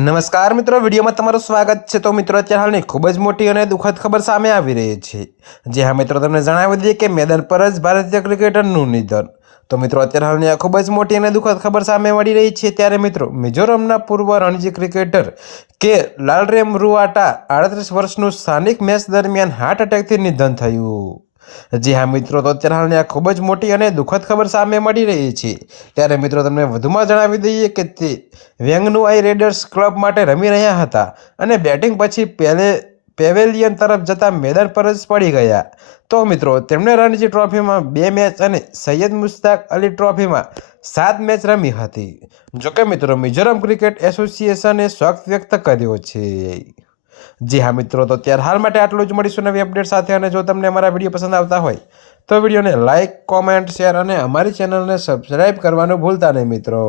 નમસ્કાર મિત્રો, વિડીયોમાં તમારું સ્વાગત છે। તો મિત્રો, અત્યારે હાલની ખૂબ જ મોટી અને દુઃખદ ખબર સામે આવી રહી છે। જે હા મિત્રો, તમને જણાવી દઈએ કે મેદાન પર જ ભારતીય ક્રિકેટરનું નિધન। તો મિત્રો, અત્યારે હાલની આ ખૂબ જ મોટી અને દુઃખદ ખબર સામે મળી રહી છે। ત્યારે મિત્રો, મિઝોરમના પૂર્વ રણજી ક્રિકેટર કે લાલરેમરુવાટા 38 વર્ષનું સ્થાનિક મેચ દરમિયાન હાર્ટ એટેકથી નિધન થયું। જી હા મિત્રો, તો અત્યારે હાલની આ ખૂબ જ મોટી અને દુઃખદ ખબર સામે મળી રહી છે। ત્યારે મિત્રો, તમને વધુમાં જણાવી દઈએ કે તે વેંગનુઆઈ રેડર્સ ક્લબ માટે રમી રહ્યા હતા અને બેટિંગ પછી પેવેલિયન તરફ જતા મેદાન પર જ પડી ગયા। તો મિત્રો, તેમણે રણજી ટ્રોફીમાં 2 મેચ અને સૈયદ મુશ્તાક અલી ટ્રોફીમાં 7 મેચ રમી હતી। જોકે મિત્રો, મિઝોરમ ક્રિકેટ એસોસિએશને શોક વ્યક્ત કર્યો છે। જી હા મિત્રો, તો ત્યાર હાલ માટે આટલું જ। મળીશું નવી અપડેટ સાથે। અને જો તમને અમારા વિડીયો પસંદ આવતા હોય તો વિડીયોને લાઇક, કોમેન્ટ, શેર અને અમારી ચેનલને સબસ્ક્રાઈબ કરવાનું ભૂલતા નહીં મિત્રો।